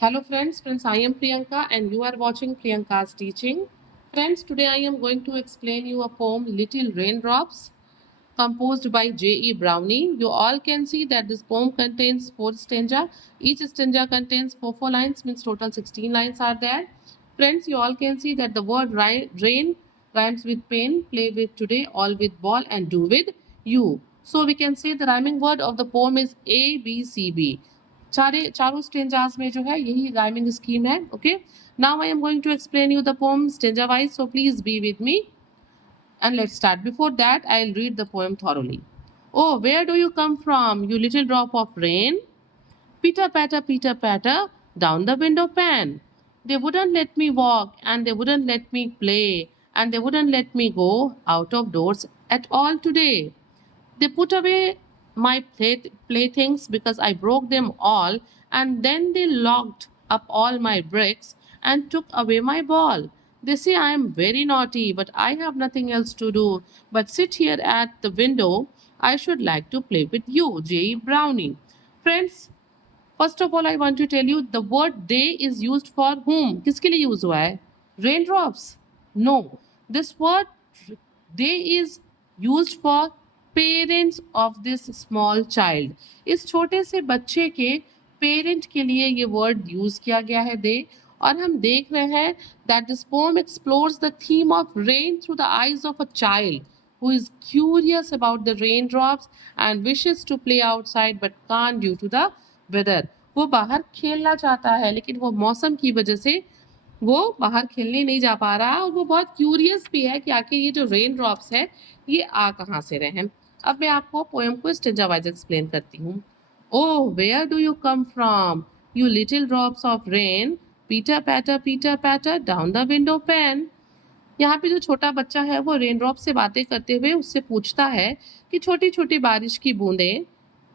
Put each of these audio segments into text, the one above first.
Hello friends, I am Priyanka and you are watching Priyanka's teaching. Friends, today I am going to explain you a poem Little Raindrops composed by J.E. Browning. You all can see that this poem contains 4 stanza. Each stanza contains 4 lines, means total 16 lines are there. Friends, you all can see that the word rain rhymes with pain, play with today, all with ball and do with you. So we can say the rhyming word of the poem is A, B, C, B. चारों stanzas में जो है यही rhyming scheme है. Okay, now I am going to explain you the poem stanza wise, so please be with me and let's start. Before that, I'll read the poem thoroughly. Oh, where do you come from, you little drop of rain? Pitter patter, down the window pane. They wouldn't let me walk, and they wouldn't let me play, and they wouldn't let me go out of doors at all today. They put away my playthings because I broke them all, and then they locked up all my bricks and took away my ball. They say I am very naughty, but I have nothing else to do but sit here at the window. I should like to play with you, J. Brownie. Friends, first of all, I want to tell you the word they is used for whom? किसके लिए use हुआ है? Raindrops? No. This word they is used for parents of this small child. इस छोटे से बच्चे के parent के लिए ये वर्ड यूज किया गया है दे. और हम देख रहे हैं that this poem explores the theme of rain through the eyes of a child who is curious about the raindrops and wishes to play outside but can't due to the weather. वो बाहर खेलना चाहता है लेकिन वो मौसम की वजह से वो बाहर खेलने नहीं जा पा रहा और वो बहुत क्यूरियस भी है कि आखिर ये जो रेन ड्रॉप्स है ये आ कहाँ से रहे हैं. अब मैं आपको पोएम को स्टेंजा वाइज एक्सप्लेन करती हूँ. Oh where do you come from you little drops of rain pitter patter down the window pane. यहाँ पे जो छोटा बच्चा है वो रेन ड्रॉप से बातें करते हुए उससे पूछता है कि छोटी छोटी बारिश की बूंदें,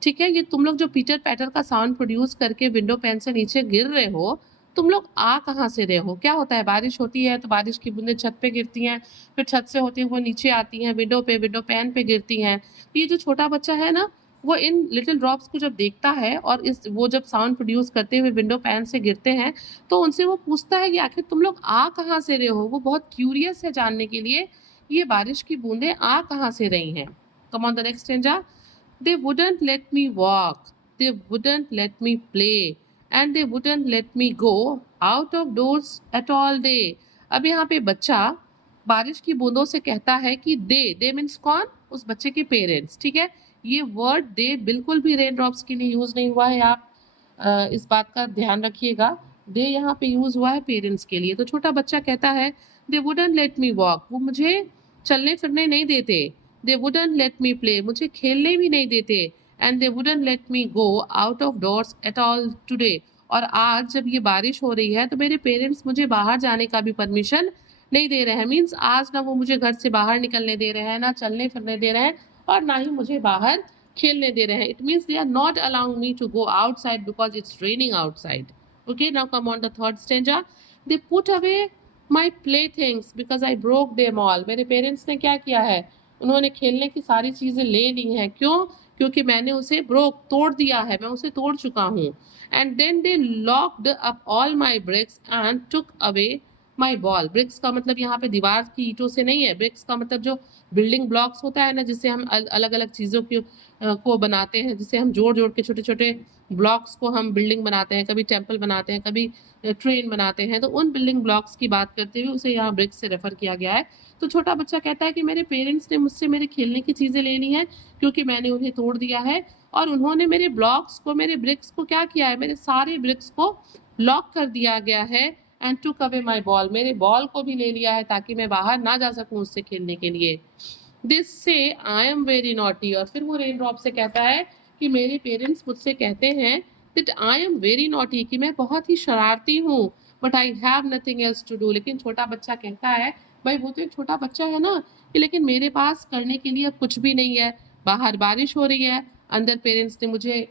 ठीक है, ये तुम लोग जो पीटर पैटर का साउंड प्रोड्यूस करके विंडो पैन से नीचे गिर रहे हो, तुम लोग आ कहाँ से रहे हो? क्या होता है, बारिश होती है तो बारिश की बूंदें छत पे गिरती हैं, फिर छत से होती हुए नीचे आती हैं, विंडो पैन पे गिरती हैं. ये जो छोटा बच्चा है ना, वो इन लिटिल ड्रॉप्स को जब देखता है और इस वो जब साउंड प्रोड्यूस करते हुए विंडो पैन से गिरते हैं तो उनसे वो पूछता है कि आखिर तुम लोग आ कहाँ से रहे हो. वो बहुत क्यूरियस है जानने के लिए ये बारिश की बूंदें आ कहाँ से रही हैं. कम on the next stanza. They wouldn't let me walk, they wouldn't let me play, and they wouldn't let me go out of doors at all day. अब यहाँ पे बच्चा बारिश की बूंदों से कहता है कि दे मीन्स कौन? उस बच्चे के पेरेंट्स. ठीक है, ये वर्ड दे बिल्कुल भी रेन ड्रॉप्स के लिए यूज नहीं हुआ है. आप इस बात का ध्यान रखिएगा. दे यहाँ पे यूज हुआ है पेरेंट्स के लिए. तो छोटा बच्चा कहता है they wouldn't let me walk, वो मुझे चलने फिरने नहीं देते. They wouldn't let me play, मुझे खेलने भी नहीं देते. And they wouldn't let me go out of doors at all today, और आज जब ये बारिश हो रही है तो मेरे पेरेंट्स मुझे बाहर जाने का भी परमिशन नहीं दे रहे हैं. मीन्स आज ना वो मुझे घर से बाहर निकलने दे रहे हैं, ना चलने फिरने दे रहे हैं, और ना ही मुझे बाहर खेलने दे रहे हैं. It means they are not allowing me to go outside because it's raining outside. Okay, now come on the third stanza. They put away my play things because I broke them all. मेरे parents ने क्या किया है, उन्होंने खेलने की सारी चीज़ें ले ली हैं. क्यों? क्योंकि मैंने उसे तोड़ दिया है, मैं उसे तोड़ चुका हूँ. And then they locked up all my bricks and took away my ball. Bricks का मतलब यहाँ पे दीवार की ईंटों से नहीं है. ब्रिक्स का मतलब जो बिल्डिंग ब्लॉक्स होता है ना, जिससे हम अलग अलग चीज़ों को बनाते हैं, जिससे हम जोड़ जोड़ के छोटे छोटे ब्लॉक्स को हम बिल्डिंग बनाते हैं, कभी टेम्पल बनाते हैं, कभी ट्रेन बनाते हैं. तो उन बिल्डिंग ब्लॉक्स की बात करते हुए उसे यहाँ ब्रिक्स से रेफर किया गया है. तो छोटा बच्चा कहता है कि मेरे पेरेंट्स ने मुझसे मेरे खेलने की चीज़ें ले ली हैं क्योंकि मैंने उन्हें तोड़ दिया है, और उन्होंने मेरे ब्लॉक्स को, मेरे ब्रिक्स को क्या किया है, मेरे सारे ब्रिक्स को लॉक कर दिया गया है. And took away my ball, मेरे बॉल को भी ले लिया है ताकि मैं बाहर ना जा सकूं उससे खेलने के लिए. दिस से आई एम वेरी नॉटी, और फिर वो रेन ड्रॉप से कहता है कि मेरे पेरेंट्स मुझसे कहते हैं that I am very naughty, कि मैं बहुत ही शरारती हूँ. But I have nothing else to do. लेकिन छोटा बच्चा कहता है, भाई वो तो एक छोटा बच्चा है ना, कि लेकिन मेरे पास करने के लिए अब कुछ भी नहीं है. बाहर बारिश हो रही है, अंदर पेरेंट्स ने मुझे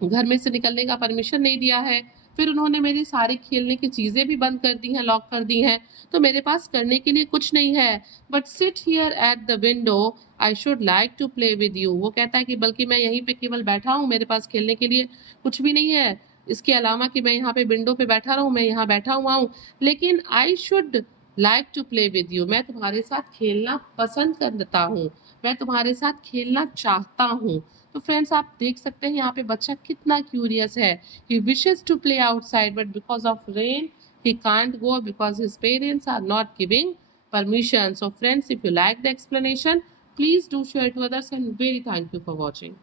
घर में से निकलने का परमिशन नहीं दिया है, फिर उन्होंने मेरी सारी खेलने की चीज़ें भी बंद कर दी हैं, लॉक कर दी हैं, तो मेरे पास करने के लिए कुछ नहीं है. But sit here at the window I should like to play with you. वो कहता है कि बल्कि मैं यहीं पे केवल बैठा हूँ, मेरे पास खेलने के लिए कुछ भी नहीं है, इसके अलावा कि मैं यहाँ पे विंडो पे बैठा रहूँ, मैं यहाँ बैठा हुआ हूँ, लेकिन I should like to play with you, मैं तुम्हारे साथ खेलना पसंद करता हूँ, मैं तुम्हारे साथ खेलना चाहता हूँ। तो फ्रेंड्स आप देख सकते हैं यहाँ पे बच्चा कितना क्यूरियस है। He wishes to play outside but because of rain he can't go because his parents are not giving permission. So friends, if you like the explanation, please do share to others, and very thank you for watching.